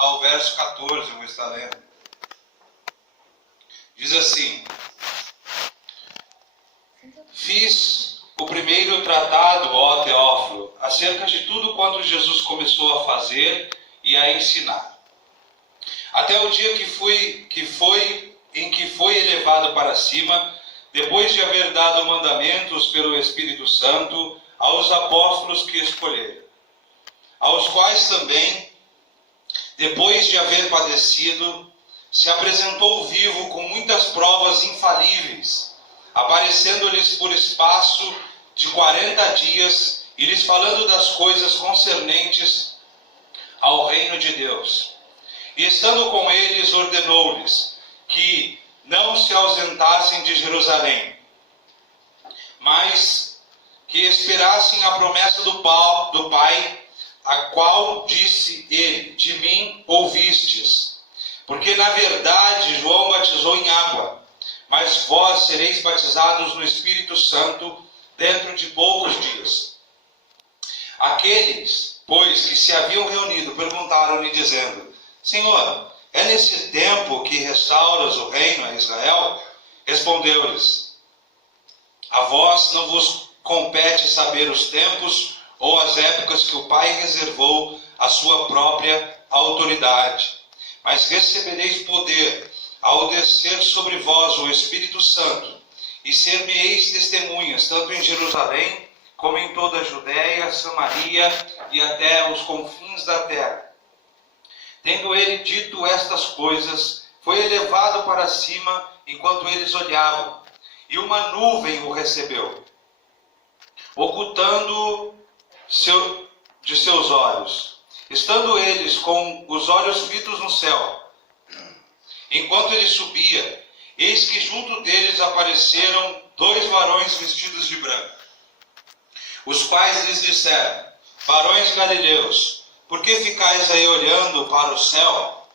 ao verso 14, eu vou estar lendo. Diz assim: fiz o primeiro tratado, ó Teófilo, acerca de tudo quanto Jesus começou a fazer e a ensinar, até o dia em que foi elevado para cima, depois de haver dado mandamentos pelo Espírito Santo aos apóstolos que escolheram, aos quais também, depois de haver padecido, se apresentou vivo com muitas provas infalíveis, aparecendo-lhes por espaço de 40 dias e lhes falando das coisas concernentes ao reino de Deus. E estando com eles, ordenou-lhes que não se ausentassem de Jerusalém, mas que esperassem a promessa do Pai, a qual disse ele: de mim ouvistes. Porque na verdade João batizou em água, mas vós sereis batizados no Espírito Santo dentro de poucos dias. Aqueles, pois, que se haviam reunido, perguntaram-lhe, dizendo: Senhor, é nesse tempo que restauras o reino a Israel? Respondeu-lhes: a vós não vos compete saber os tempos ou as épocas que o Pai reservou à sua própria autoridade, mas recebereis poder ao descer sobre vós o Espírito Santo, e ser-me-eis testemunhas, tanto em Jerusalém, como em toda a Judéia, Samaria e até os confins da terra. Tendo ele dito estas coisas, foi elevado para cima enquanto eles olhavam, e uma nuvem o recebeu, ocultando-o de seus olhos. Estando eles com os olhos fitos no céu, enquanto ele subia, eis que junto deles apareceram 2 varões vestidos de branco, os quais lhes disseram: varões galileus, por que ficais aí olhando para o céu?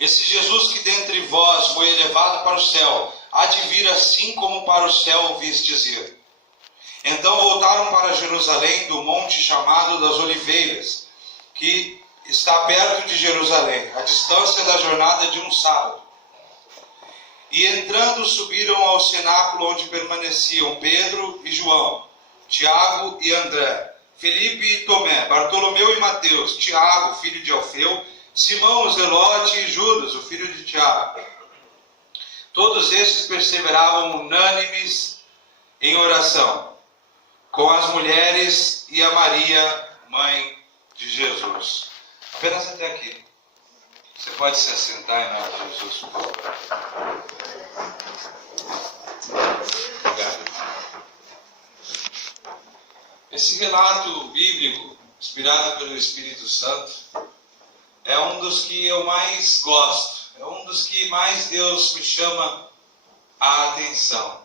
Esse Jesus que dentre vós foi elevado para o céu, há de vir assim como para o céu o vistes ir. Então voltaram para Jerusalém do monte chamado das Oliveiras, que está perto de Jerusalém, a distância da jornada de um sábado. E entrando subiram ao cenáculo onde permaneciam Pedro e João, Tiago e André, Felipe e Tomé, Bartolomeu e Mateus, Tiago, filho de Alfeu, Simão o Zelote e Judas, o filho de Tiago. Todos estes perseveravam unânimes em oração, com as mulheres e a Maria, mãe de Jesus. Apenas até aqui. Você pode se assentar em nome de Jesus, por favor. Obrigado. Esse relato bíblico, inspirado pelo Espírito Santo, é um dos que eu mais gosto. É um dos que mais Deus me chama a atenção.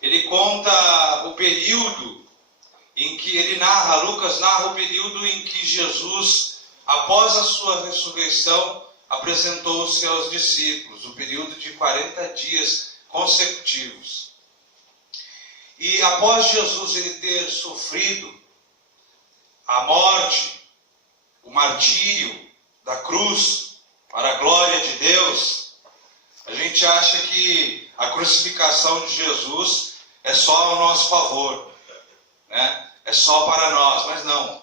Ele conta o período em que ele narra, Lucas narra o período em que Jesus, após a sua ressurreição, apresentou-se aos discípulos, o período de 40 dias consecutivos. E após Jesus ele ter sofrido a morte, o martírio da cruz, para a glória de Deus, a gente acha que a crucificação de Jesus é só ao nosso favor, né? É só para nós, mas não.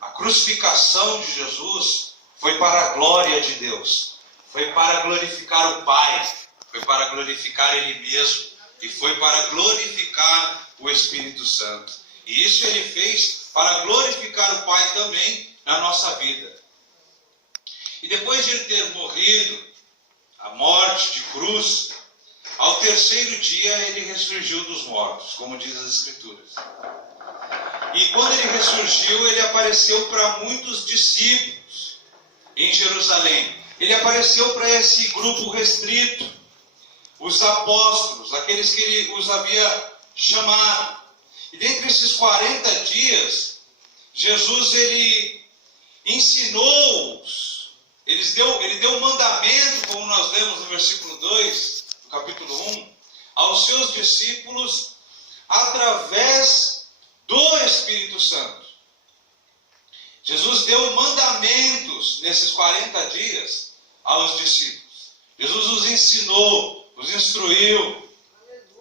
A crucificação de Jesus foi para a glória de Deus, foi para glorificar o Pai, foi para glorificar Ele mesmo e foi para glorificar o Espírito Santo. E isso Ele fez para glorificar o Pai também na nossa vida. E depois de Ele ter morrido, a morte de cruz, ao terceiro dia Ele ressurgiu dos mortos, como diz as Escrituras. E quando Ele ressurgiu, Ele apareceu para muitos discípulos em Jerusalém. Ele apareceu para esse grupo restrito, os apóstolos, aqueles que Ele os havia chamado. E dentre esses 40 dias, Jesus Ele ensinou-os. Ele deu um mandamento, como nós lemos no versículo 2, do capítulo 1, aos seus discípulos através do Espírito Santo. Jesus deu mandamentos nesses 40 dias aos discípulos. Jesus os ensinou, os instruiu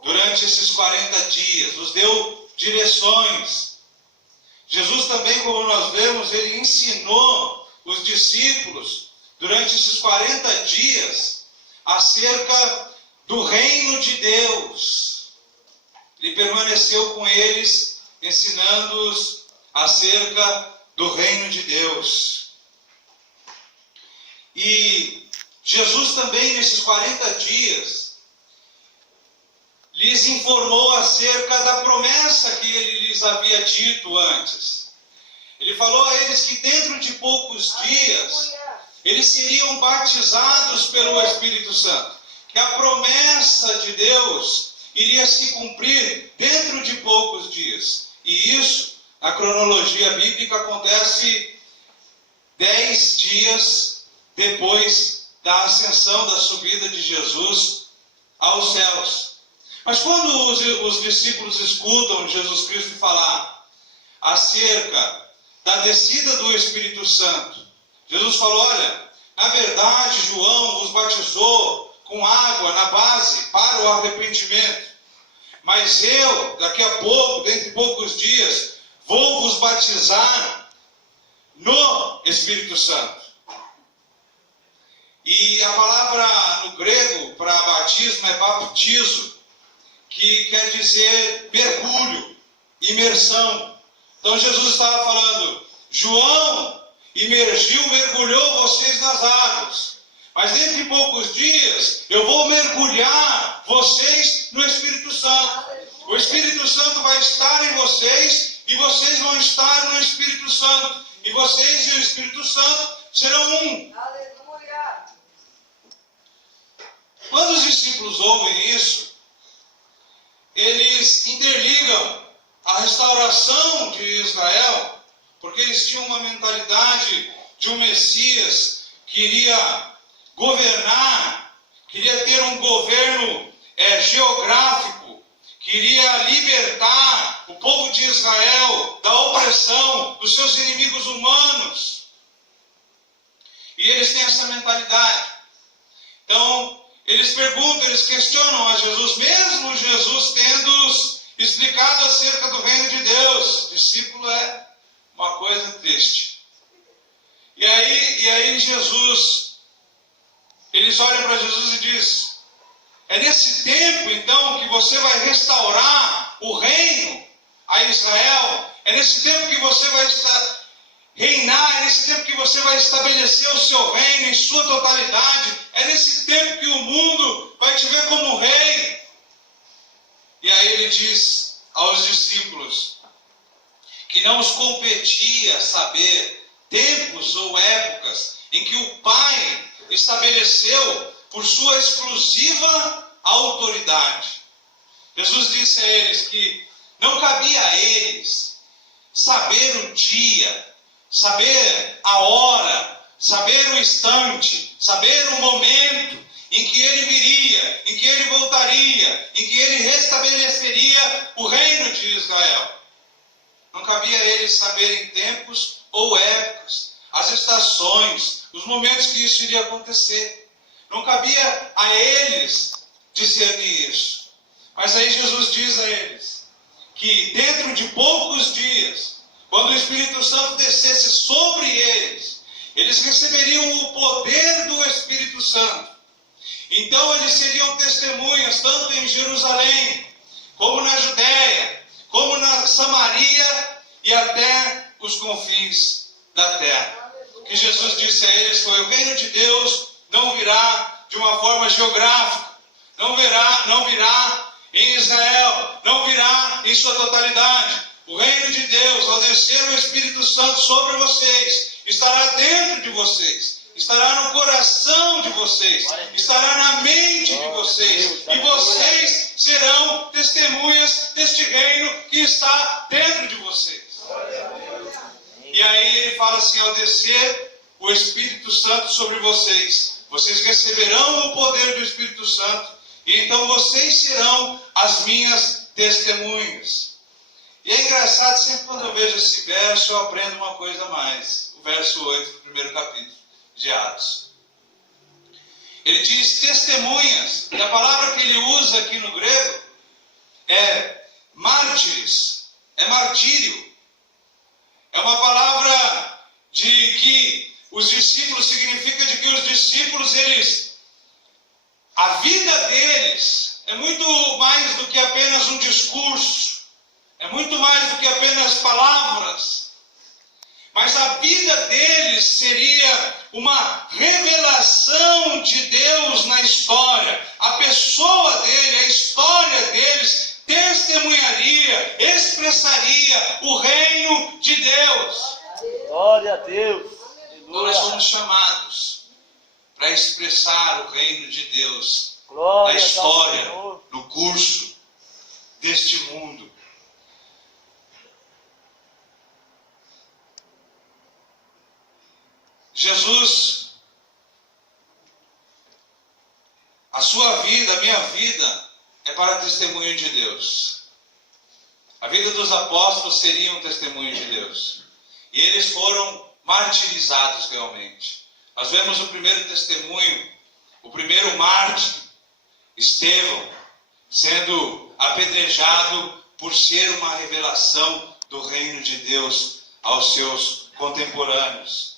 durante esses 40 dias, os deu direções. Jesus também, como nós vemos, ele ensinou os discípulos durante esses 40 dias acerca do reino de Deus. Ele permaneceu com eles, ensinando-os acerca do reino de Deus. E Jesus também, nesses 40 dias, lhes informou acerca da promessa que ele lhes havia dito antes. Ele falou a eles que dentro de poucos dias, eles seriam batizados pelo Espírito Santo. Que a promessa de Deus iria se cumprir dentro de poucos dias. E isso, na cronologia bíblica, acontece 10 dias depois da ascensão, da subida de Jesus aos céus. Mas quando os discípulos escutam Jesus Cristo falar acerca da descida do Espírito Santo, Jesus falou: olha, na verdade João vos batizou com água na base para o arrependimento, mas eu, daqui a pouco, dentro de poucos dias, vou vos batizar no Espírito Santo. E a palavra no grego para batismo é baptizo, que quer dizer mergulho, imersão. Então Jesus estava falando: João imergiu, mergulhou vocês nas águas, mas dentro de poucos dias eu vou mergulhar vocês no Espírito Santo. O Espírito Santo vai estar em vocês e vocês vão estar no Espírito Santo. E vocês e o Espírito Santo serão um. Aleluia. Quando os discípulos ouvem isso, eles interligam a restauração de Israel, porque eles tinham uma mentalidade de um Messias que iria governar, queria ter um governo geográfico, queria libertar o povo de Israel da opressão dos seus inimigos humanos. E eles têm essa mentalidade. Então, eles perguntam, eles questionam a Jesus, mesmo Jesus tendo explicado acerca do reino de Deus. Discípulo é uma coisa triste. E aí Jesus, eles olham para Jesus e dizem: é nesse tempo então que você vai restaurar o reino a Israel? É nesse tempo que você vai reinar? É nesse tempo que você vai estabelecer o seu reino em sua totalidade? É nesse tempo que o mundo vai te ver como rei? E aí ele diz aos discípulos que não os competia saber tempos ou épocas em que o Pai estabeleceu por sua exclusiva autoridade. Jesus disse a eles que não cabia a eles saber o dia, saber a hora, saber o instante, saber o momento em que ele viria, em que ele voltaria, em que ele restabeleceria o reino de Israel. Não cabia a eles saberem tempos ou épocas, as estações, os momentos que isso iria acontecer. Não cabia a eles discernir isso. Mas aí Jesus diz a eles que dentro de poucos dias, quando o Espírito Santo descesse sobre eles, eles receberiam o poder do Espírito Santo. Então eles seriam testemunhas tanto em Jerusalém, como na Judéia, como na Samaria e até os confins da terra. O que Jesus disse a eles foi: o reino de Deus não virá de uma forma geográfica, não virá em Israel, não virá em sua totalidade. O reino de Deus, ao descer o Espírito Santo sobre vocês, estará dentro de vocês, estará no coração de vocês, estará na mente de vocês, e vocês serão testemunhas deste reino que está dentro de vocês. E aí ele fala assim: ao descer o Espírito Santo sobre vocês, vocês receberão o poder do Espírito Santo, e então vocês serão as minhas testemunhas. E é engraçado, sempre quando eu vejo esse verso, eu aprendo uma coisa a mais. O verso 8 do primeiro capítulo de Atos. Ele diz testemunhas. E a palavra que ele usa aqui no grego é mártires, é martírio. É uma palavra de que os discípulos, significa de que os discípulos, a vida deles é muito mais do que apenas um discurso, é muito mais do que apenas palavras, mas a vida deles seria uma revelação de Deus na história. A pessoa dele, a história deles, testemunharia, expressaria o reino de Deus. Glória a Deus. Então nós somos chamados para expressar o reino de Deus Glória na história, no curso deste mundo. Jesus, a sua vida, a minha vida, é para testemunho de Deus. A vida dos apóstolos seria um testemunho de Deus. E eles foram martirizados realmente. Nós vemos o primeiro testemunho, o primeiro mártir, Estevão, sendo apedrejado por ser uma revelação do reino de Deus aos seus contemporâneos.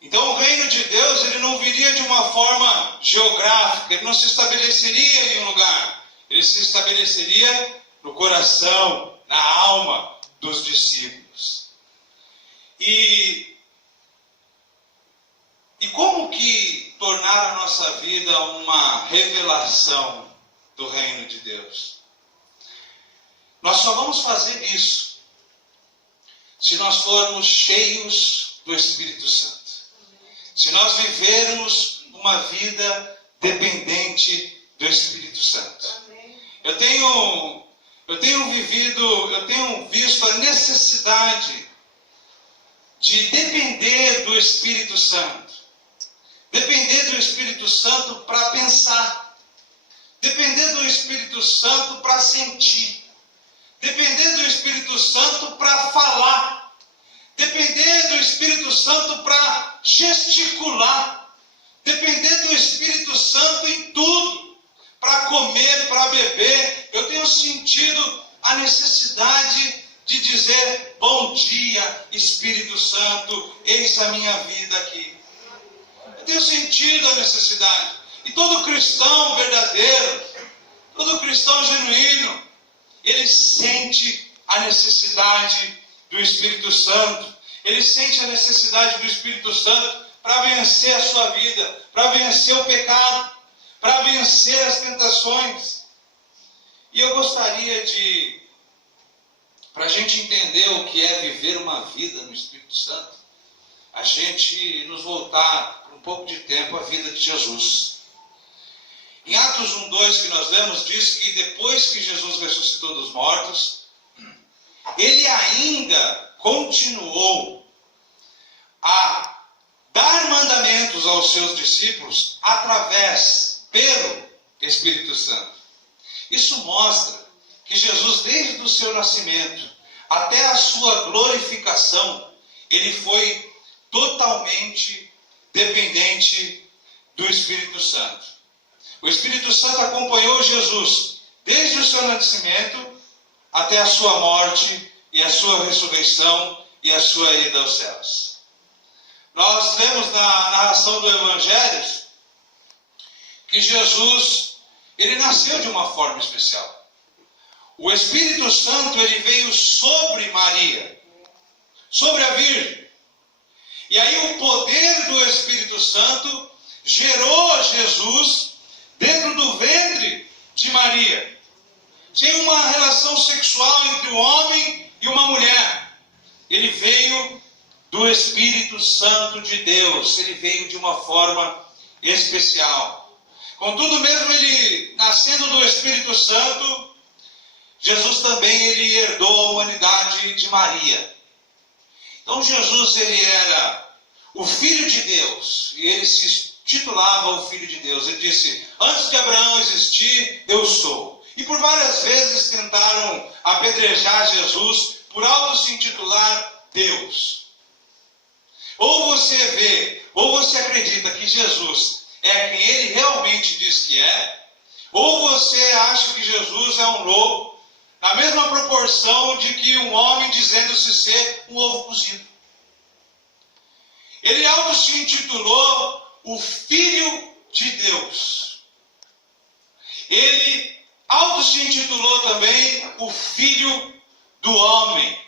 Então o reino de Deus, ele não viria de uma forma geográfica, ele não se estabeleceria em um lugar, ele se estabeleceria no coração, na alma dos discípulos. E como que tornar a nossa vida uma revelação do reino de Deus? Nós só vamos fazer isso se nós formos cheios do Espírito Santo. Se nós vivermos uma vida dependente do Espírito Santo. Eu tenho visto a necessidade de depender do Espírito Santo. Depender do Espírito Santo para pensar. Depender do Espírito Santo para sentir. Depender do Espírito Santo para falar. Depender do Espírito Santo para gesticular. Depender do Espírito Santo em tudo. Para comer, para beber. Eu tenho sentido a necessidade de dizer: bom dia, Espírito Santo, eis a minha vida aqui. Eu tenho sentido a necessidade. E todo cristão verdadeiro, todo cristão genuíno, ele sente a necessidade do Espírito Santo. Ele sente a necessidade do Espírito Santo para vencer a sua vida, para vencer o pecado, para vencer as tentações. E eu gostaria para a gente entender o que é viver uma vida no Espírito Santo, a gente nos voltar por um pouco de tempo à vida de Jesus. Em Atos 1:2 que nós lemos, diz que depois que Jesus ressuscitou dos mortos, ele ainda continuou a dar mandamentos aos seus discípulos pelo Espírito Santo. Isso mostra que Jesus, desde o seu nascimento até a sua glorificação, ele foi totalmente dependente do Espírito Santo. O Espírito Santo acompanhou Jesus desde o seu nascimento até a sua morte e a sua ressurreição e a sua ida aos céus. Nós lemos na narração do Evangelho que Jesus, ele nasceu de uma forma especial. O Espírito Santo, ele veio sobre Maria, sobre a Virgem. E aí o poder do Espírito Santo gerou Jesus dentro do ventre de Maria. Tinha uma relação sexual entre um homem e uma mulher. Ele veio do Espírito Santo de Deus. Ele veio de uma forma especial. Contudo, mesmo ele nascendo do Espírito Santo, Jesus também ele herdou a humanidade de Maria. Então Jesus, ele era o Filho de Deus. E ele se titulava o Filho de Deus. Ele disse: antes de Abraão existir, eu sou. E por várias vezes tentaram apedrejar Jesus por auto-se-intitular Deus. Ou você vê, ou você acredita que Jesus é quem ele realmente diz que é, ou você acha que Jesus é um lobo, na mesma proporção de que um homem dizendo-se ser um ovo cozido. Ele auto se intitulou o Filho de Deus. Ele auto se intitulou também o Filho do Homem.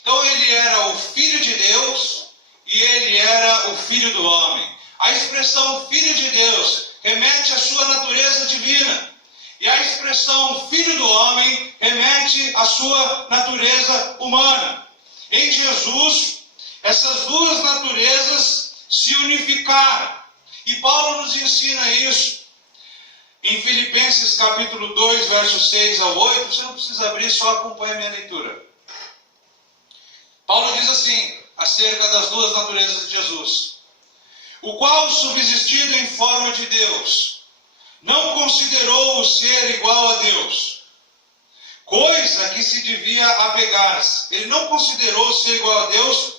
Então ele era o Filho de Deus e ele era o Filho do Homem. A expressão Filho de Deus remete à sua natureza divina. E a expressão Filho do Homem remete à sua natureza humana. Em Jesus, essas duas naturezas se unificaram. E Paulo nos ensina isso em Filipenses capítulo 2, versos 6 ao 8. Você não precisa abrir, só acompanha a minha leitura. Paulo diz assim, acerca das duas naturezas de Jesus: o qual, subsistindo em forma de Deus, não considerou o ser igual a Deus, coisa que se devia apegar-se. Ele não considerou ser igual a Deus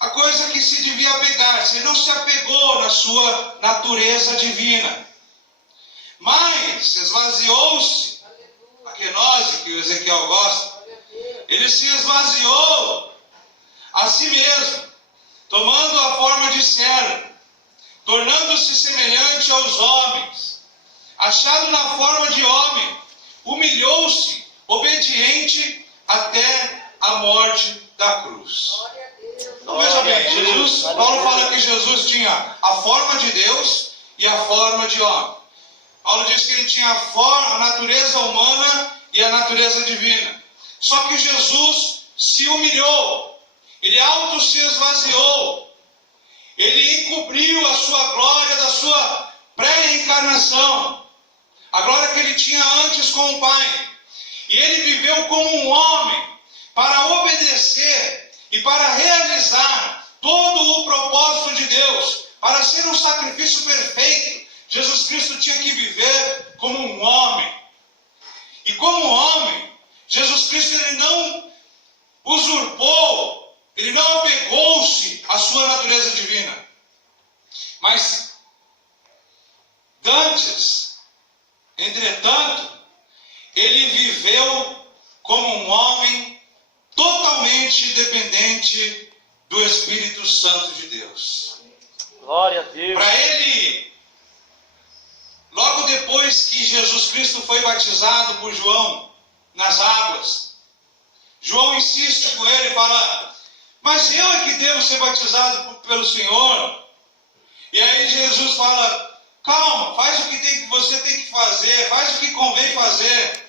a coisa que se devia apegar-se. Ele não se apegou na sua natureza divina, mas esvaziou-se, a kenose que o Ezequiel gosta, ele se esvaziou a si mesmo, tomando a forma de servo, tornando-se semelhante aos homens, achado na forma de homem, humilhou-se, obediente até a morte da cruz. Então veja bem, Paulo fala que Jesus tinha a forma de Deus e a forma de homem. Paulo diz que ele tinha a natureza humana e a natureza divina. Só que Jesus se humilhou, ele auto se esvaziou, ele encobriu a sua glória da sua pré-encarnação, a glória que ele tinha antes com o Pai. E ele viveu como um homem para obedecer e para realizar todo o propósito de Deus, para ser um sacrifício perfeito. Jesus Cristo tinha que viver como um homem. E como homem, Jesus Cristo ele não usurpou, ele não apegou-se à sua natureza divina. Mas antes, entretanto, ele viveu como um homem totalmente dependente do Espírito Santo de Deus. Glória a Deus. Para ele, logo depois que Jesus Cristo foi batizado por João nas águas, João insiste com ele e fala: mas eu é que devo ser batizado pelo Senhor? E aí Jesus fala: calma, faz o que você tem que fazer, faz o que convém fazer.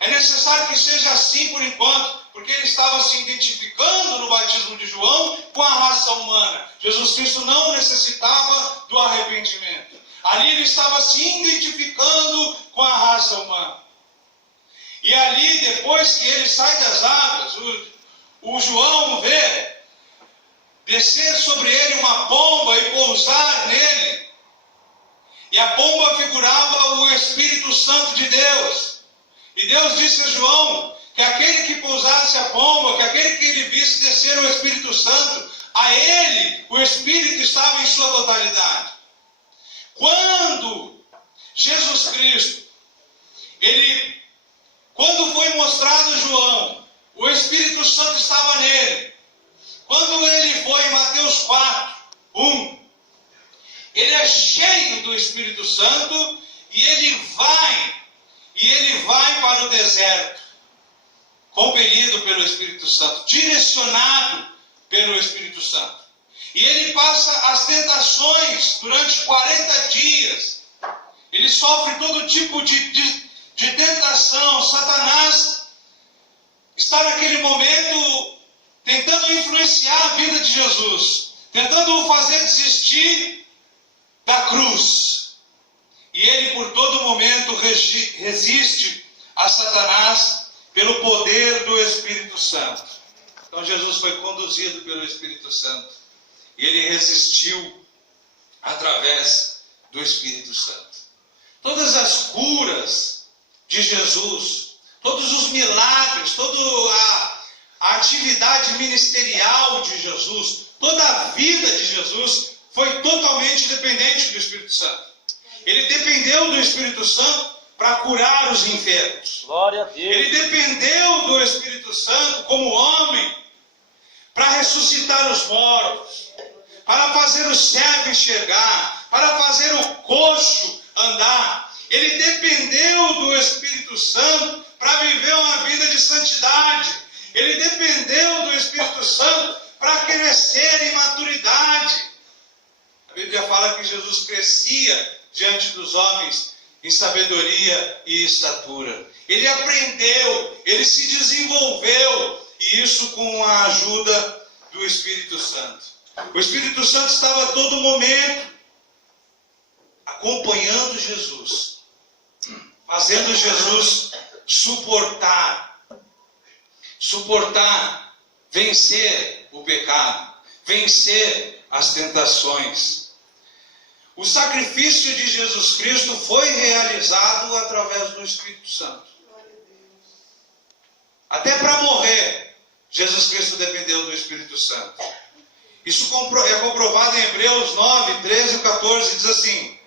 É necessário que seja assim por enquanto, porque ele estava se identificando no batismo de João com a raça humana. Jesus Cristo não necessitava do arrependimento. Ali ele estava se identificando com a raça humana. E ali, depois que ele sai das águas, o João vê descer sobre ele uma pomba e pousar nele. E a pomba figurava o Espírito Santo de Deus. E Deus disse a João que aquele que pousasse a pomba, que aquele que ele visse descer o Espírito Santo, a ele o Espírito estava em sua totalidade. Quando Jesus Cristo, quando foi mostrado a João, o Espírito Santo estava nele. Quando ele foi em Mateus 4, 1, ele é cheio do Espírito Santo e ele vai para o deserto, compelido pelo Espírito Santo, direcionado pelo Espírito Santo. E ele passa as tentações durante 40 dias. Ele sofre todo tipo de tentação. Satanás está naquele momento tentando influenciar a vida de Jesus, tentando o fazer desistir da cruz. E ele por todo momento resiste a Satanás pelo poder do Espírito Santo. Então Jesus foi conduzido pelo Espírito Santo. E ele resistiu através do Espírito Santo. Todas as curas de Jesus, todos os milagres, toda a atividade ministerial de Jesus, toda a vida de Jesus foi totalmente dependente do Espírito Santo. Ele dependeu do Espírito Santo para curar os enfermos. Glória a Deus. Ele dependeu do Espírito Santo como homem para ressuscitar os mortos, para fazer o cego enxergar, para fazer o coxo andar. Ele dependeu do Espírito Santo para viver uma vida de santidade. Ele dependeu do Espírito Santo para crescer em maturidade. A Bíblia fala que Jesus crescia diante dos homens em sabedoria e estatura. Ele aprendeu, ele se desenvolveu, e isso com a ajuda do Espírito Santo. O Espírito Santo estava a todo momento acompanhando Jesus, fazendo Jesus suportar, vencer o pecado, vencer as tentações. O sacrifício de Jesus Cristo foi realizado através do Espírito Santo. Até para morrer, Jesus Cristo dependeu do Espírito Santo. Isso é comprovado em Hebreus 9, 13 e 14, diz assim: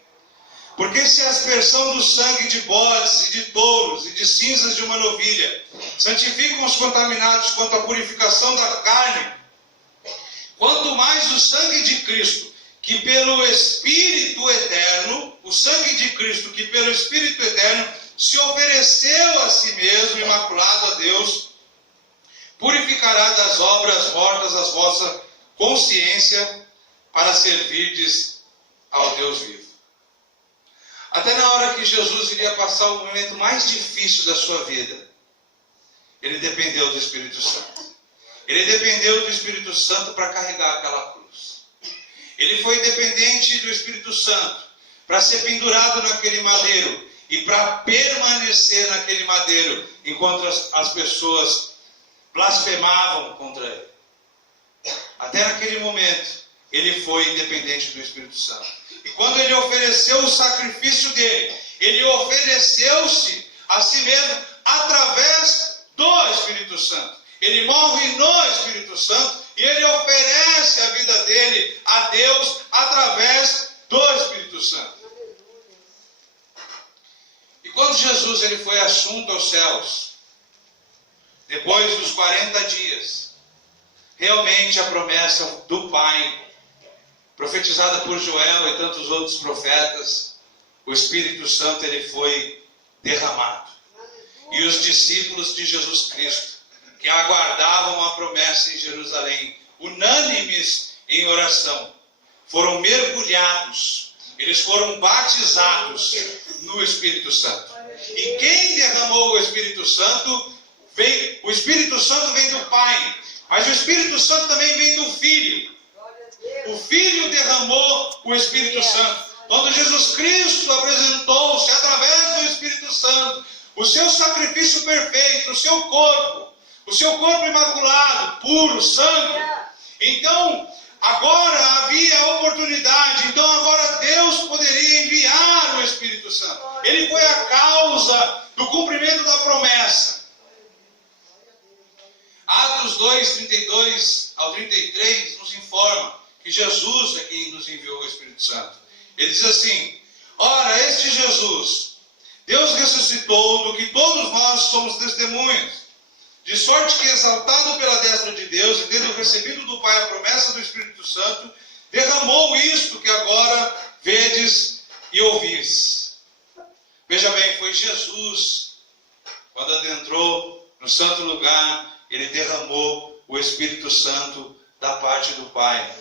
porque se a aspersão do sangue de bodes e de touros e de cinzas de uma novilha santificam os contaminados quanto à purificação da carne, quanto mais o sangue de Cristo, que pelo Espírito Eterno, se ofereceu a si mesmo, imaculado a Deus, purificará das obras mortas a vossa consciência, para servirdes ao Deus vivo. Até na hora que Jesus iria passar o momento mais difícil da sua vida, ele dependeu do Espírito Santo. Ele dependeu do Espírito Santo para carregar aquela cruz. Ele foi dependente do Espírito Santo para ser pendurado naquele madeiro e para permanecer naquele madeiro enquanto as pessoas blasfemavam contra ele. Até naquele momento, ele foi dependente do Espírito Santo. E quando ele ofereceu o sacrifício dele, ele ofereceu-se a si mesmo através do Espírito Santo. Ele morre no Espírito Santo e ele oferece a vida dele a Deus através do Espírito Santo. E quando Jesus ele foi assunto aos céus, depois dos 40 dias, realmente a promessa do Pai, profetizada por Joel e tantos outros profetas, o Espírito Santo ele foi derramado. E os discípulos de Jesus Cristo, que aguardavam a promessa em Jerusalém, unânimes em oração, foram mergulhados, eles foram batizados no Espírito Santo. E quem derramou o Espírito Santo, o Espírito Santo vem do Pai, mas o Espírito Santo também vem do Filho. O Filho derramou o Espírito Santo. Quando Jesus Cristo apresentou-se através do Espírito Santo, o seu sacrifício perfeito, o seu corpo imaculado, puro, santo. Então, agora havia a oportunidade, então agora Deus poderia enviar o Espírito Santo. Ele foi a causa do cumprimento da promessa. Atos 2, 32 ao 33 nos informa que Jesus é quem nos enviou o Espírito Santo. Ele diz assim: ora, este Jesus, Deus ressuscitou, do que todos nós somos testemunhas, de sorte que, exaltado pela destra de Deus e tendo recebido do Pai a promessa do Espírito Santo, derramou isto que agora vedes e ouvis. Veja bem, foi Jesus, quando adentrou no santo lugar, ele derramou o Espírito Santo da parte do Pai.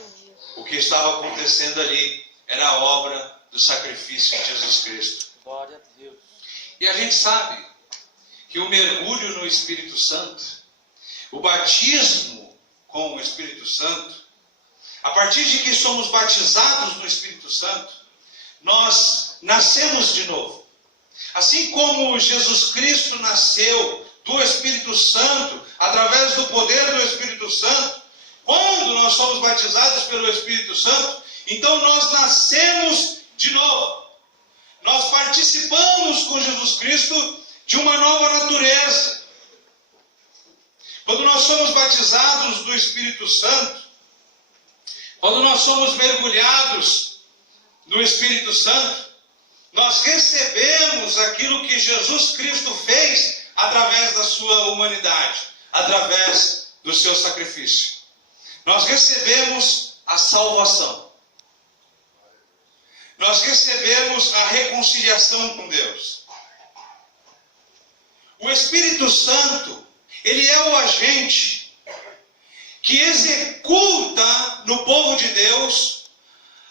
O que estava acontecendo ali era a obra do sacrifício de Jesus Cristo. Glória a Deus. E a gente sabe que o mergulho no Espírito Santo, o batismo com o Espírito Santo, a partir de que somos batizados no Espírito Santo, nós nascemos de novo. Assim como Jesus Cristo nasceu do Espírito Santo, através do poder do Espírito Santo, quando nós somos batizados pelo Espírito Santo, então nós nascemos de novo. Nós participamos com Jesus Cristo de uma nova natureza. Quando nós somos batizados do Espírito Santo, quando nós somos mergulhados no Espírito Santo, nós recebemos aquilo que Jesus Cristo fez através da sua humanidade, através do seu sacrifício. Nós recebemos a salvação. Nós recebemos a reconciliação com Deus. O Espírito Santo, ele é o agente que executa no povo de Deus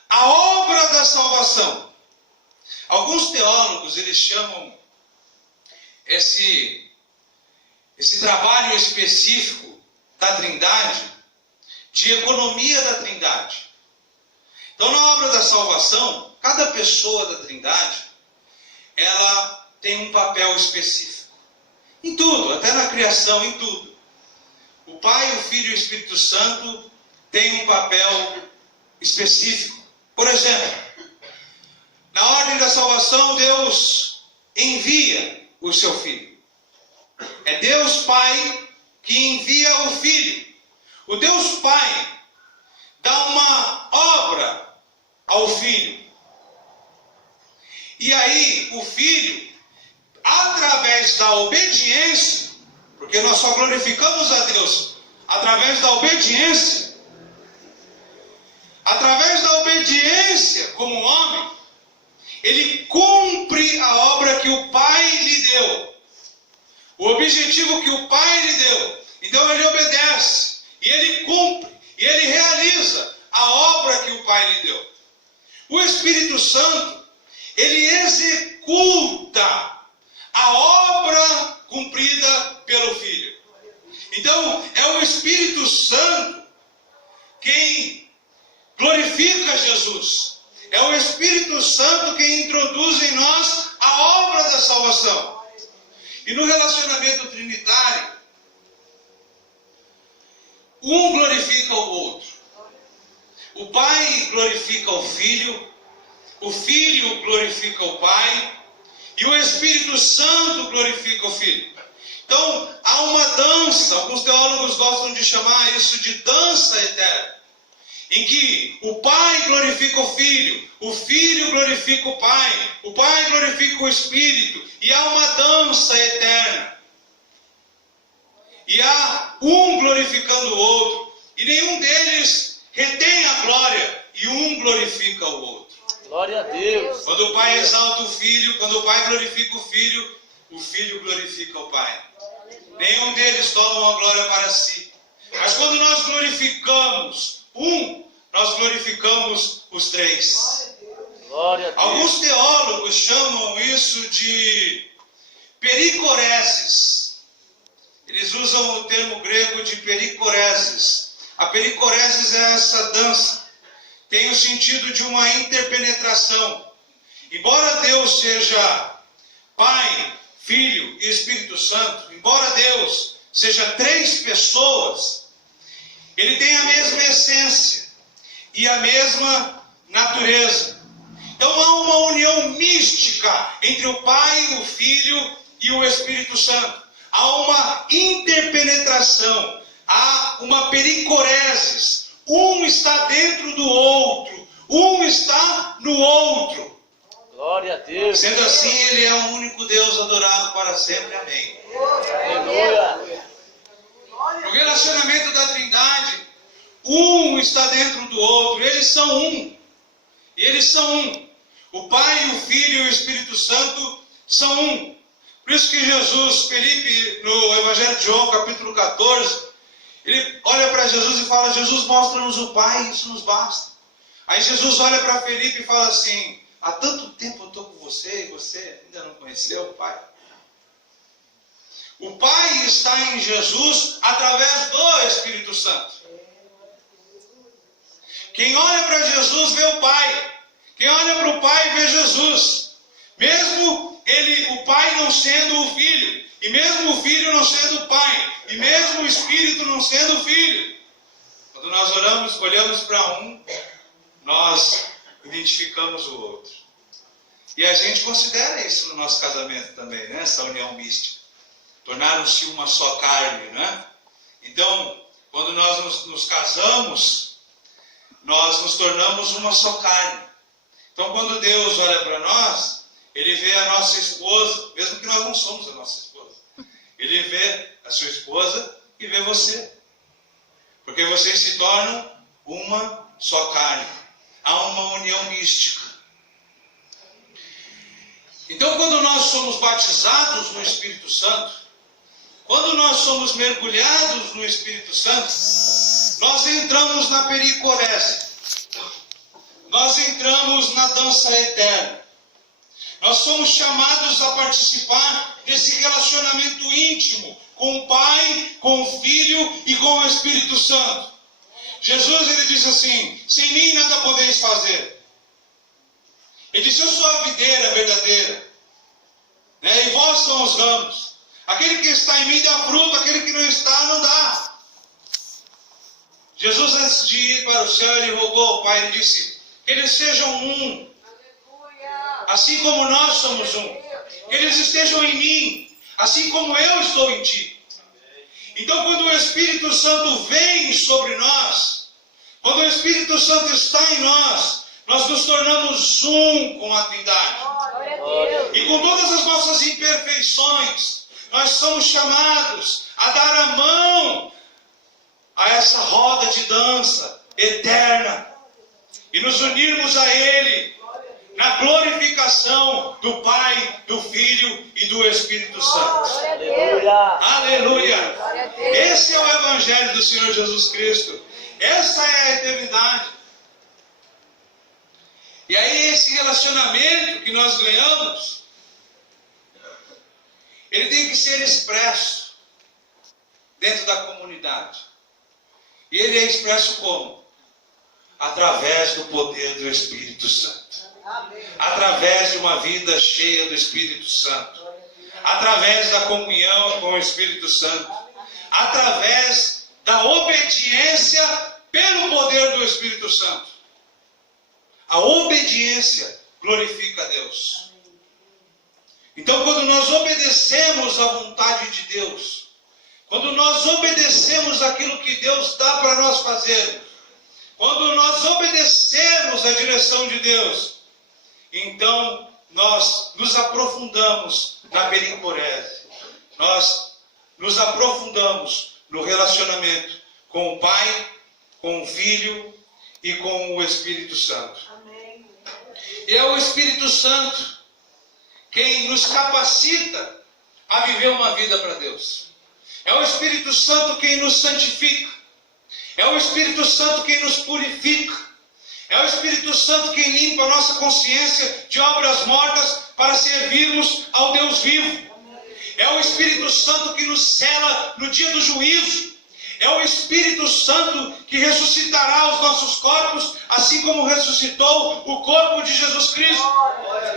a obra da salvação. Alguns teólogos, eles chamam esse trabalho específico da Trindade de economia da Trindade. Então, na obra da salvação, cada pessoa da Trindade, ela tem um papel específico. Em tudo, até na criação, em tudo. O Pai, o Filho e o Espírito Santo têm um papel específico. Por exemplo, na ordem da salvação, Deus envia o seu Filho. É Deus Pai que envia o Filho. O Deus Pai dá uma obra ao Filho. E aí, o Filho, através da obediência, porque nós só glorificamos a Deus através da obediência, como homem, ele cumpre a obra que o Pai lhe deu, o objetivo que o Pai lhe deu. Então ele obedece, e ele cumpre, e ele realiza a obra que o Pai lhe deu. O Espírito Santo, ele executa a obra cumprida pelo Filho. Então, é o Espírito Santo quem glorifica Jesus. É o Espírito Santo quem introduz em nós a obra da salvação. E no relacionamento trinitário, um glorifica o outro. O Pai glorifica o Filho glorifica o Pai, e o Espírito Santo glorifica o Filho. Então, há uma dança, alguns teólogos gostam de chamar isso de dança eterna, em que o Pai glorifica o Filho glorifica o Pai glorifica o Espírito, e há uma dança eterna. E há um glorificando o outro, e nenhum deles retém a glória, e um glorifica o outro. Glória a Deus. Quando o Pai exalta o Filho, quando o Pai glorifica o Filho glorifica o Pai. Nenhum deles toma a glória para si. Mas quando nós glorificamos nós glorificamos os três. Glória a Deus. Alguns teólogos chamam isso de pericoreses. Eles usam o termo grego de pericoreses. A pericoreses é essa dança. Tem o sentido de uma interpenetração. Embora Deus seja Pai, Filho e Espírito Santo, embora Deus seja três pessoas, Ele tem a mesma essência e a mesma natureza. Então há uma união mística entre o Pai, o Filho e o Espírito Santo. Há uma interpenetração, há uma pericoreses. Um está dentro do outro, um está no outro. Glória a Deus. Sendo assim, Ele é o único Deus adorado para sempre. Amém. Aleluia. No relacionamento da Trindade, um está dentro do outro, eles são um. Eles são um. O Pai, o Filho e o Espírito Santo são um. Por isso que Jesus, Felipe, no Evangelho de João, capítulo 14, ele olha para Jesus e fala: Jesus, mostra-nos o Pai, isso nos basta. Aí Jesus olha para Felipe e fala assim: há tanto tempo eu estou com você e você ainda não conheceu o Pai. O Pai está em Jesus através do Espírito Santo. Quem olha para Jesus vê o Pai. Quem olha para o Pai vê Jesus. Mesmo o Pai não sendo o Filho, e mesmo o Filho não sendo o Pai, e mesmo o Espírito não sendo o Filho. Quando nós olhamos para um, nós identificamos o outro. E a gente considera isso no nosso casamento também, né? Essa união mística. Tornaram-se uma só carne, né? Então, quando nós nos casamos, nós nos tornamos uma só carne. Então, quando Deus olha para nós, Ele vê a nossa esposa, mesmo que nós não somos a nossa esposa. Ele vê a sua esposa e vê você. Porque vocês se tornam uma só carne. Há uma união mística. Então, quando nós somos batizados no Espírito Santo, quando nós somos mergulhados no Espírito Santo, nós entramos na pericorese. Nós entramos na dança eterna. Nós somos chamados a participar desse relacionamento íntimo com o Pai, com o Filho e com o Espírito Santo. Jesus, ele disse assim: sem mim nada podeis fazer. Ele disse: eu sou a videira verdadeira, né? E vós são os ramos. Aquele que está em mim dá fruto, aquele que não está, não dá. Jesus, antes de ir para o céu, ele rogou ao Pai, ele disse: que eles sejam um, assim como nós somos um. Que eles estejam em mim, assim como eu estou em ti. Então, quando o Espírito Santo vem sobre nós, quando o Espírito Santo está em nós, nós nos tornamos um com a Trindade. E com todas as nossas imperfeições, nós somos chamados a dar a mão a essa roda de dança eterna e nos unirmos a Ele na glorificação do Pai, do Filho e do Espírito Santo. Aleluia. Aleluia! Esse é o Evangelho do Senhor Jesus Cristo. Essa é a eternidade. E aí esse relacionamento que nós ganhamos, ele tem que ser expresso dentro da comunidade. E ele é expresso como? Através do poder do Espírito Santo. Através de uma vida cheia do Espírito Santo. Através da comunhão com o Espírito Santo. Através da obediência pelo poder do Espírito Santo. A obediência glorifica a Deus. Então, quando nós obedecemos à vontade de Deus, quando nós obedecemos aquilo que Deus dá para nós fazermos, quando nós obedecemos à direção de Deus, então nós nos aprofundamos na pericorese. Nós nos aprofundamos no relacionamento com o Pai, com o Filho e com o Espírito Santo. Amém. E é o Espírito Santo quem nos capacita a viver uma vida para Deus. É o Espírito Santo quem nos santifica. É o Espírito Santo quem nos purifica. É o Espírito Santo quem limpa a nossa consciência de obras mortas para servirmos ao Deus vivo. É o Espírito Santo que nos sela no dia do juízo. É o Espírito Santo que ressuscitará os nossos corpos, assim como ressuscitou o corpo de Jesus Cristo.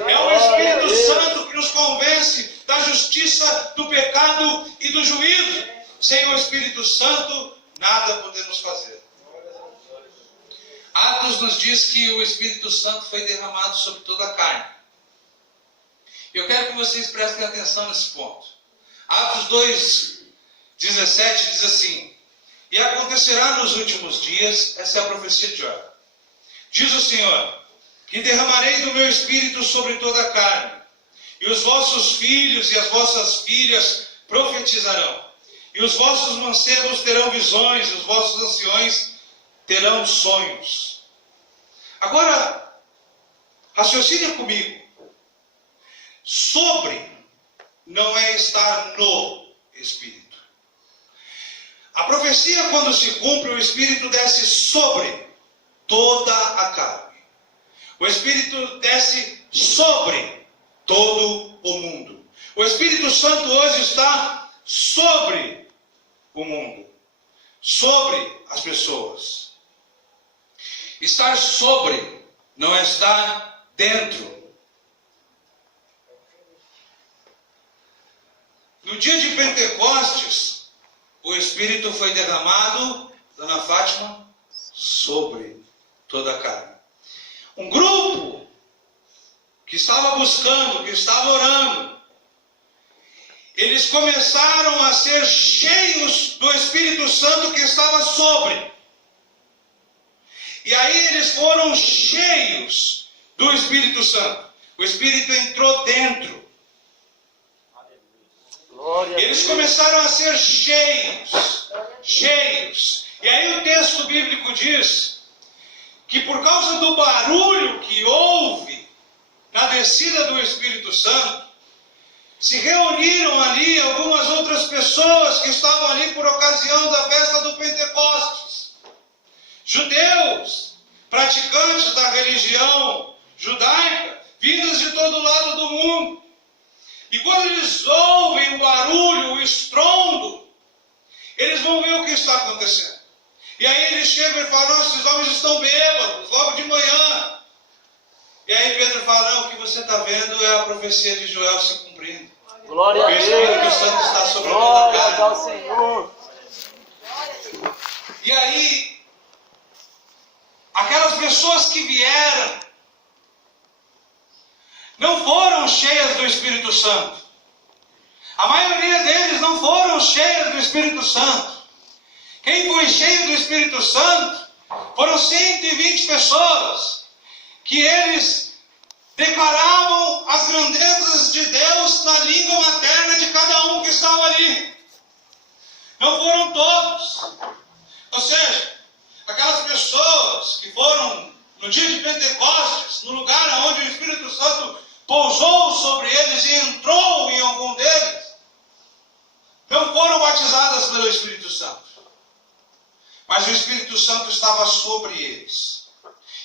É o Espírito Santo que nos convence da justiça, do pecado e do juízo. Sem o Espírito Santo, nada podemos fazer. Atos nos diz que o Espírito Santo foi derramado sobre toda a carne. Eu quero que vocês prestem atenção nesse ponto. Atos 2:17 diz assim: e acontecerá nos últimos dias, essa é a profecia de Joel, diz o Senhor, que derramarei do meu Espírito sobre toda a carne, e os vossos filhos e as vossas filhas profetizarão, e os vossos mancebos terão visões, e os vossos anciões terão sonhos. Agora, raciocine comigo. Sobre não é estar no Espírito. A profecia, quando se cumpre, o Espírito desce sobre toda a carne. O Espírito desce sobre todo o mundo. O Espírito Santo hoje está sobre o mundo, sobre as pessoas. Estar sobre não é estar dentro. No dia de Pentecostes, o Espírito foi derramado, Dona Fátima, sobre toda a carne. Um grupo que estava buscando, que estava orando, eles começaram a ser cheios do Espírito Santo que estava sobre. E aí eles foram cheios do Espírito Santo. O Espírito entrou dentro. Eles começaram a ser cheios. E aí o texto bíblico diz que por causa do barulho que houve na descida do Espírito Santo, se reuniram ali algumas outras pessoas que estavam ali por ocasião da festa do Pentecostes. Judeus, praticantes da religião judaica, vindos de todo lado do mundo. E quando eles ouvem o barulho, o estrondo, eles vão ver o que está acontecendo. E aí eles chegam e falam: nossa, esses homens estão bêbados, logo de manhã. E aí Pedro fala: não, o que você está vendo é a profecia de Joel se cumprindo. Glória a Deus. O Espírito Santo está sobre toda a Glória carne. ao Senhor. E aí, aquelas pessoas que vieram não foram cheias do Espírito Santo. A maioria deles não foram cheias do Espírito Santo. Quem foi cheio do Espírito Santo foram 120 pessoas que eles declaravam as grandezas de Deus na língua materna de cada um que estava ali. Não foram todos. Ou seja, aquelas pessoas que foram no dia de Pentecostes, no lugar onde o Espírito Santo pousou sobre eles e entrou em algum deles, não foram batizadas pelo Espírito Santo. Mas o Espírito Santo estava sobre eles.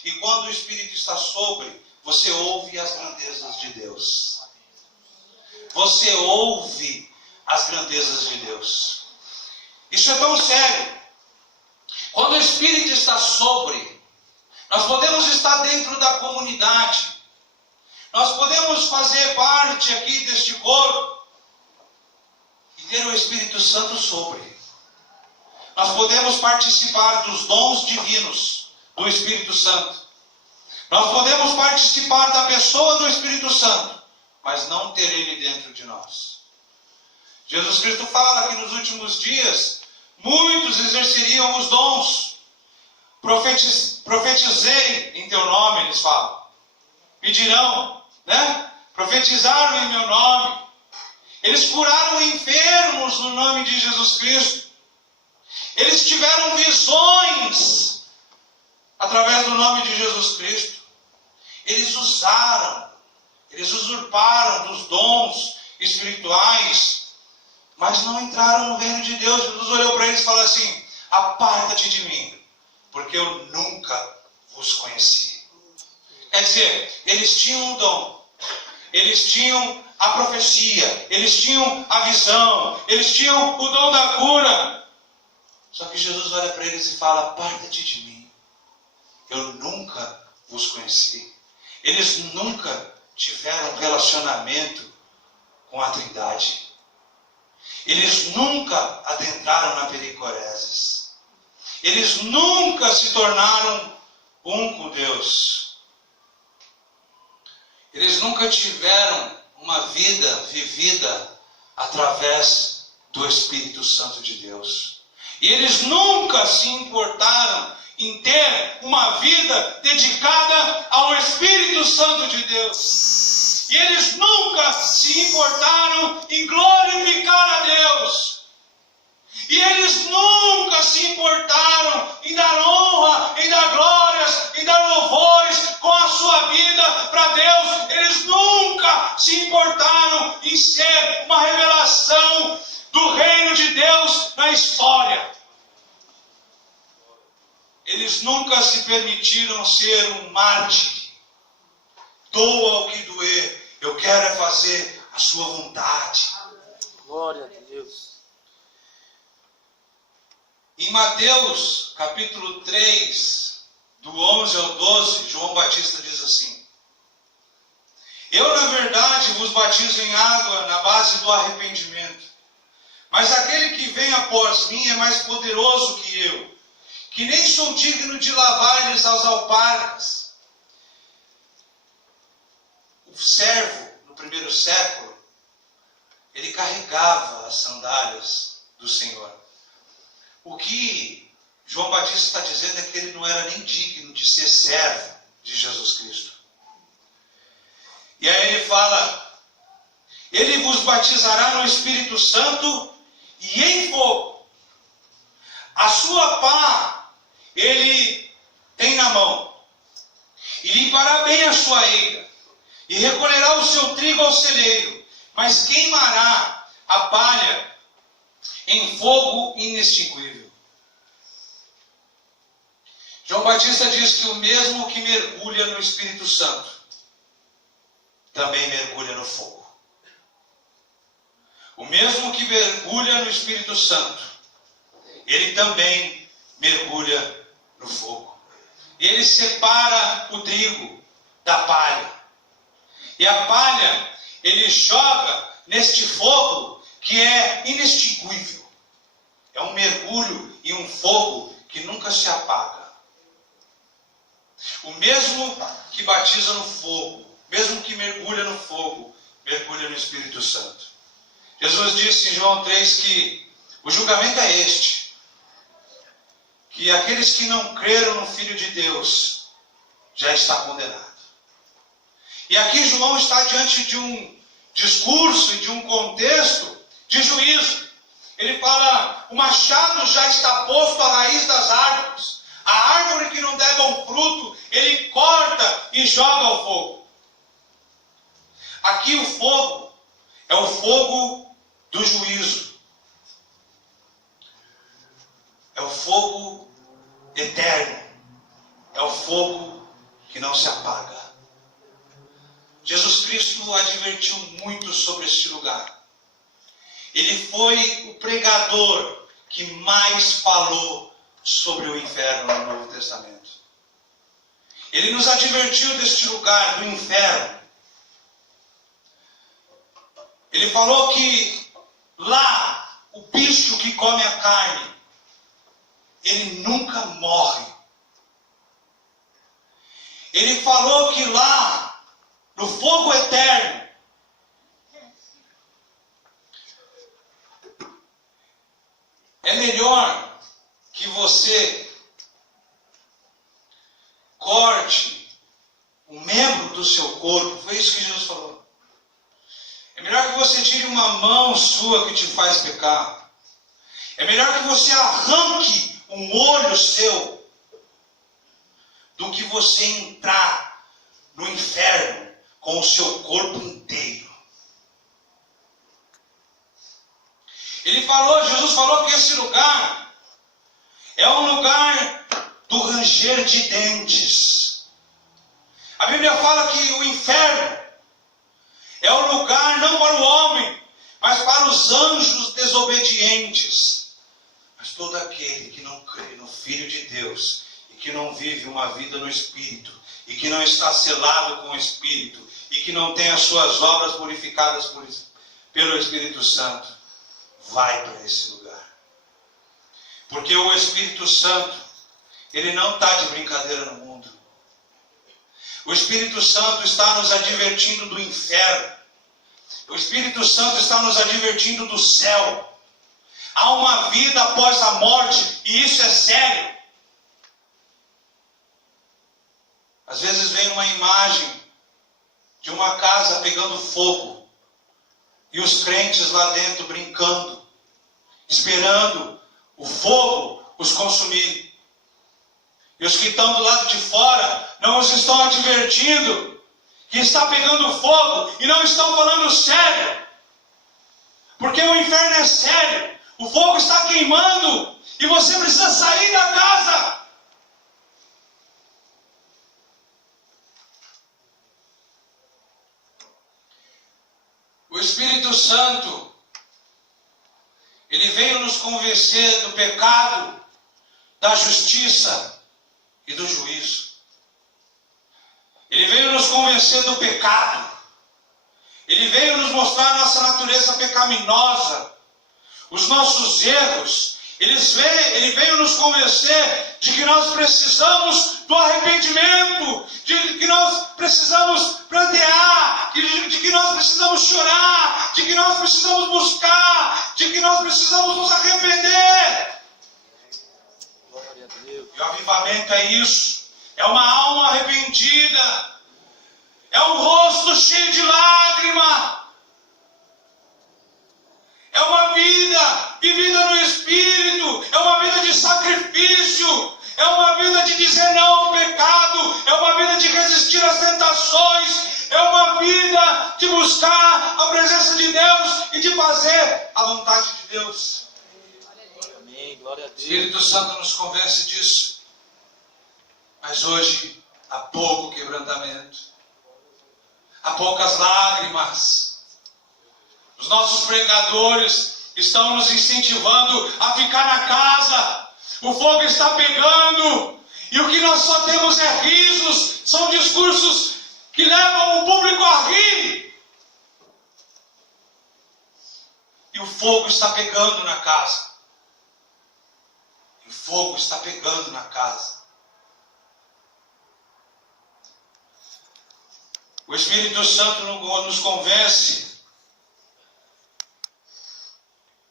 E quando o Espírito está sobre, você ouve as grandezas de Deus. Você ouve as grandezas de Deus. Isso é tão sério. Quando o Espírito está sobre, nós podemos estar dentro da comunidade. Nós podemos fazer parte aqui deste corpo e ter o Espírito Santo sobre. Nós podemos participar dos dons divinos do Espírito Santo. Nós podemos participar da pessoa do Espírito Santo, mas não ter ele dentro de nós. Jesus Cristo fala que nos últimos dias muitos exerceriam os dons. Profetizei em teu nome, eles falam. Me dirão, né? Profetizaram em meu nome. Eles curaram enfermos no nome de Jesus Cristo. Eles tiveram visões através do nome de Jesus Cristo. Eles usurparam dos dons espirituais, mas não entraram no reino de Deus. Jesus olhou para eles e falou assim: aparta-te de mim, porque eu nunca vos conheci. Quer dizer, eles tinham um dom, eles tinham a profecia, eles tinham a visão, eles tinham o dom da cura. Só que Jesus olha para eles e fala: aparta-te de mim, eu nunca vos conheci. Eles nunca tiveram um relacionamento com a Trindade. Eles nunca adentraram na pericoreses. Eles nunca se tornaram um com Deus. Eles nunca tiveram uma vida vivida através do Espírito Santo de Deus. E eles nunca se importaram em ter uma vida dedicada ao Espírito Santo de Deus. E eles nunca se importaram em glorificar a Deus. E eles nunca se importaram em dar honra, em dar glórias, em dar louvores com a sua vida para Deus. Eles nunca se importaram em ser uma revelação do reino de Deus na história. Eles nunca se permitiram ser um mártir. Doa o que doer, eu quero é fazer a sua vontade. Glória a Deus. Em Mateus, capítulo 3, do 11 ao 12, João Batista diz assim: eu, na verdade, vos batizo em água na base do arrependimento. Mas aquele que vem após mim é mais poderoso que eu, que nem sou digno de lavar-lhes as alparcas. servo no primeiro século, ele carregava as sandálias do Senhor. O que João Batista está dizendo é que ele não era nem digno de ser servo de Jesus Cristo. E aí ele fala: ele vos batizará no Espírito Santo e em fogo. A sua pá ele tem na mão, e limpará bem a sua eira, e recolherá o seu trigo ao celeiro, mas queimará a palha em fogo inextinguível. João Batista diz que o mesmo que mergulha no Espírito Santo também mergulha no fogo. O mesmo que mergulha no Espírito Santo, ele também mergulha no fogo. E ele separa o trigo da palha. E a palha ele joga neste fogo que é inextinguível. É um mergulho em um fogo que nunca se apaga. O mesmo que batiza no fogo, mesmo que mergulha no fogo, mergulha no Espírito Santo. Jesus disse em João 3 que o julgamento é este: que aqueles que não creram no Filho de Deus já está condenado. E aqui João está diante de um discurso e de um contexto de juízo. Ele fala: o machado já está posto à raiz das árvores. A árvore que não der bom fruto, ele corta e joga ao fogo. Aqui o fogo é o fogo do juízo. É o fogo eterno. É o fogo que não se apaga. Jesus Cristo advertiu muito sobre este lugar. Ele foi o pregador que mais falou sobre o inferno no Novo Testamento. Ele nos advertiu deste lugar do inferno. Ele falou que lá o bicho que come a carne, ele nunca morre. Ele falou que lá, no fogo eterno, é melhor que você corte um membro do seu corpo. Foi isso que Jesus falou. É melhor que você tire uma mão sua que te faz pecar. É melhor que você arranque um olho seu do que você entrar no inferno com o seu corpo inteiro. Jesus falou que esse lugar é um lugar do ranger de dentes. A Bíblia fala que o inferno é um lugar não para o homem, mas para os anjos desobedientes. Mas todo aquele que não crê no Filho de Deus e que não vive uma vida no Espírito e que não está selado com o Espírito e que não tem as suas obras purificadas pelo Espírito Santo, vai para esse lugar. Porque o Espírito Santo, ele não está de brincadeira no mundo. O Espírito Santo está nos advertindo do inferno. O Espírito Santo está nos advertindo do céu. Há uma vida após a morte, e isso é sério. Às vezes vem uma imagem de uma casa pegando fogo, e os crentes lá dentro brincando, esperando o fogo os consumir. E os que estão do lado de fora não os estão advertindo que está pegando fogo e não estão falando sério. Porque o inferno é sério. O fogo está queimando e você precisa sair da casa. O Espírito Santo, ele veio nos convencer do pecado, da justiça e do juízo. Ele veio nos convencer do pecado. Ele veio nos mostrar a nossa natureza pecaminosa, os nossos erros. Ele veio nos convencer de que nós precisamos do arrependimento, de que nós precisamos plantear precisamos buscar, de que nós precisamos nos arrepender. Glória a Deus. E o avivamento é isso. É uma alma arrependida. É um rosto cheio de lágrima. É uma vida vivida no Espírito. É uma vida de sacrifício. É uma vida de dizer não ao pecado. É uma vida de resistir às tentações. É uma vida de buscar a presença de Deus e de fazer a vontade de Deus. Amém. Glória a O Deus. Espírito Santo nos convence disso. Mas hoje há pouco quebrantamento. Há poucas lágrimas. Os nossos pregadores estão nos incentivando a ficar na casa. O fogo está pegando. E o que nós só temos é risos. São discursos que levam o público a rir. E o fogo está pegando na casa. E o fogo está pegando na casa. O Espírito Santo nos convence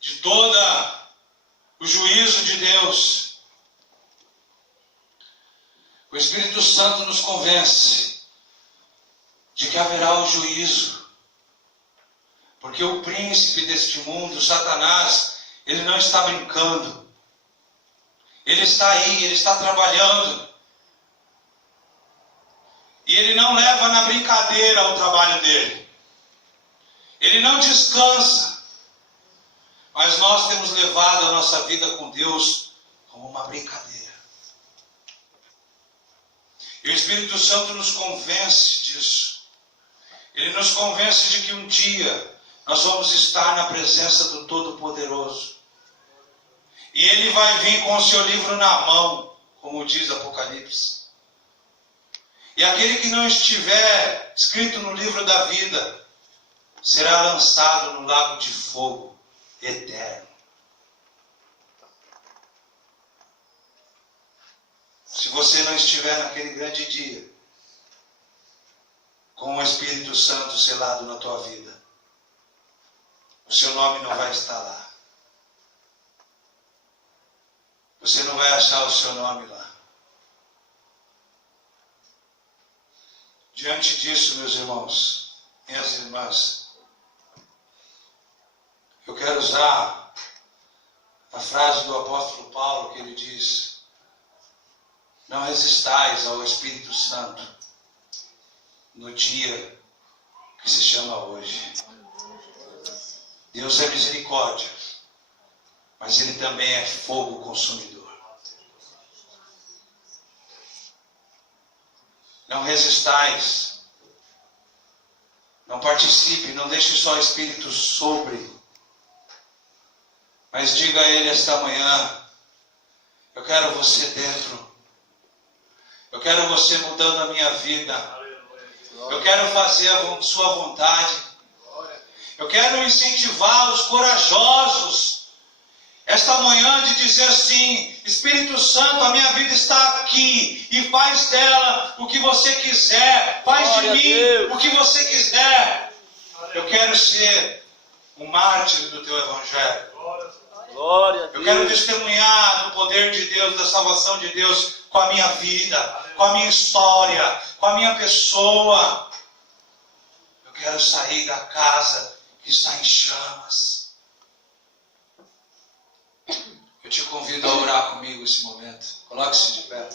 de todo o juízo de Deus. O Espírito Santo nos convence de que haverá o juízo. Porque o príncipe deste mundo, Satanás, ele não está brincando. Ele está aí, ele está trabalhando. E ele não leva na brincadeira o trabalho dele. Ele não descansa. Mas nós temos levado a nossa vida com Deus como uma brincadeira. E o Espírito Santo nos convence disso. Ele nos convence de que um dia nós vamos estar na presença do Todo-Poderoso. E Ele vai vir com o seu livro na mão, como diz Apocalipse. E aquele que não estiver escrito no livro da vida será lançado no lago de fogo eterno. Se você não estiver naquele grande dia, com o Espírito Santo selado na tua vida, o seu nome não vai estar lá. Você não vai achar o seu nome lá. Diante disso, meus irmãos, minhas irmãs, eu quero usar a frase do apóstolo Paulo, que ele diz: não resistais ao Espírito Santo no dia que se chama hoje. Deus é misericórdia, mas Ele também é fogo consumidor. Não resistais, não participe, não deixe só o Espírito sobre, mas diga a Ele esta manhã: eu quero você dentro, eu quero você mudando a minha vida, eu quero fazer a sua vontade, eu quero incentivar os corajosos esta manhã de dizer assim: Espírito Santo, a minha vida está aqui e faz dela o que você quiser, faz de mim o que você quiser. Eu quero ser um mártir do teu evangelho. Glória a Deus. Eu quero testemunhar do poder de Deus, da salvação de Deus com a minha vida, com a minha história, com a minha pessoa. Eu quero sair da casa que está em chamas. Eu te convido a orar comigo esse momento. Coloque-se de pé.